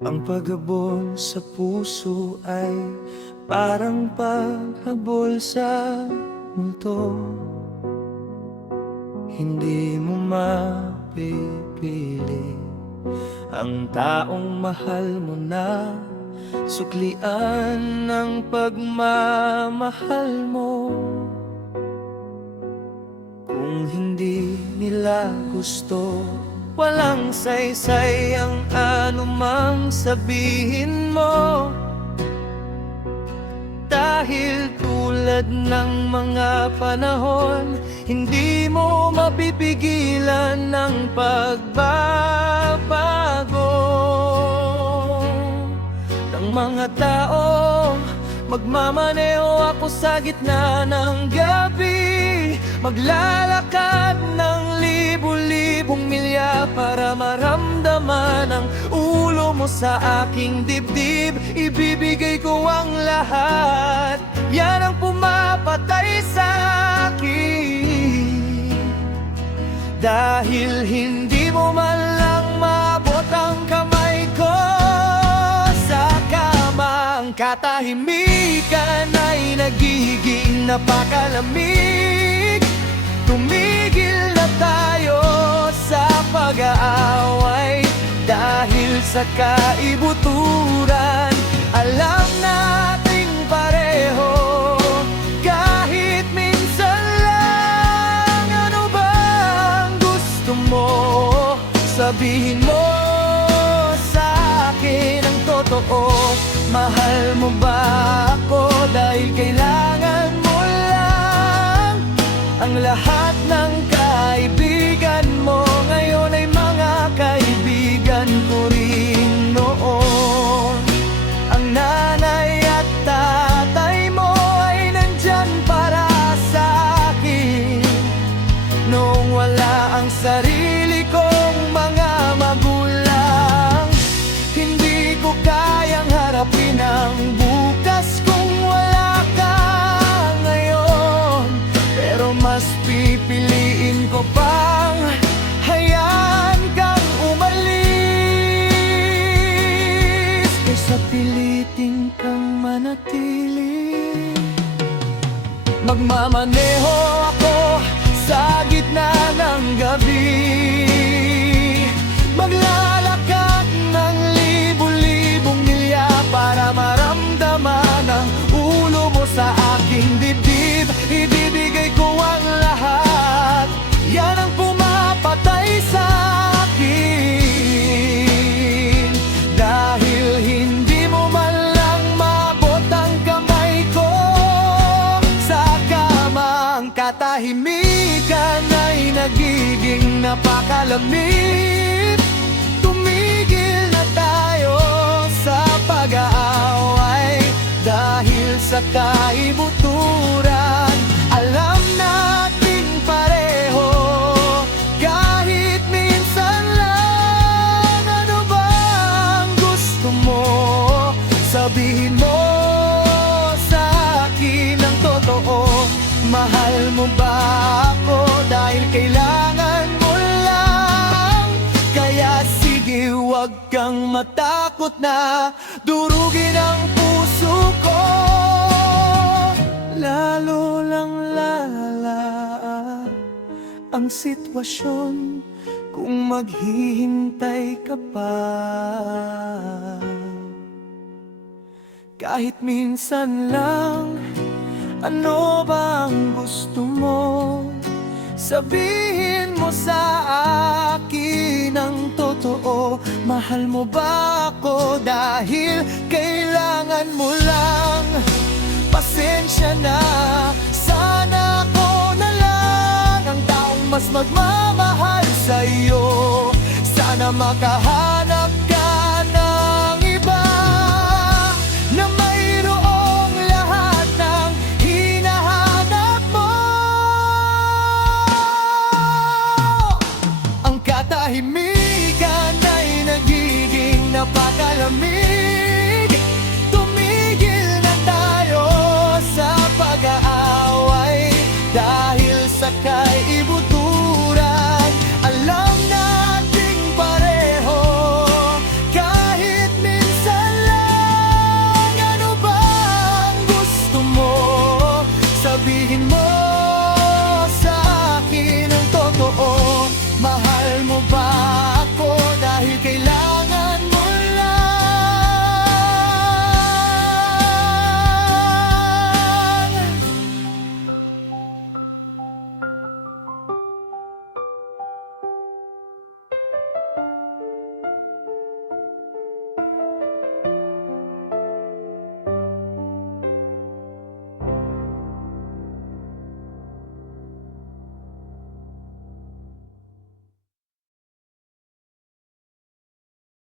Ang paghabol sa puso ay parang paghabol sa multo. Hindi mo mapipili ang taong mahal mo na suklian ng pagmamahal mo. Kung hindi nila gusto, walang saysay ang anumang sabihin mo. Dahil tulad ng mga panahon, hindi mo mapipigilan ng pagbabago ng mga tao. Magmamaneho ako sa gitna ng gabi, maglalakad ng libu-libong milya para maramdaman ang ulo mo sa aking dibdib. Ibibigay ko ang lahat, yan ang pumapatay sa akin. Dahil hindi mo man lang maabot ang kamay ko sa kama, ang katahimikan ay nagiging napakalamig. Tumigil na tayo sa pag-aaway, dahil sa kaibuturan alam nating pareho. Kahit minsan lang, ano bang gusto mo? Sabihin mo sa akin ang totoo. Mahal mo ba ako dahil kailangan mo lang ang lahat ng kaibigan mo? Ngayon ay mga kaibigan ko rin noon. Ang nanay at tatay mo ay nandyan para sa akin noong wala ang sarili kong mga magulang. Hindi ko kayang harapin ang bukas kung wala ka ngayon, pero mas pipiliin ko pang hayaan kang umalis kaysa pilitin kang manatili. Magmamaneho ako sa gitna ng gabi, maglalakad ng libu-libong milya para maramdaman ang ulo mo sa aking dibdib. Ibibigay ko ang lahat, yan ang pumapatay sa akin. Dahil hindi mo man lang maabot ang kamay ko sa kama, ang katahimikan ay nagiging napakalamig. Tumigil na tayo sa pag-aaway, dahil sa kaibuturan alam nating pareho. Kahit minsan lang, ano bang gusto mo? Sabihin mo sa akin ang totoo. Mahal mo ba ako dahil kailangan mo lang? Kaya sige, huwag kang matakot na durugin ang puso ko. Lalo lang lalala ang sitwasyon kung maghihintay ka pa. Kahit minsan lang, ano bang gusto mo? Sabihin mo sa akin ang totoo. Mahal mo ba ako dahil kailangan mo lang? Pasensya na, sana ako na lang ang taong mas magmamahal sa'yo. Sana makahanap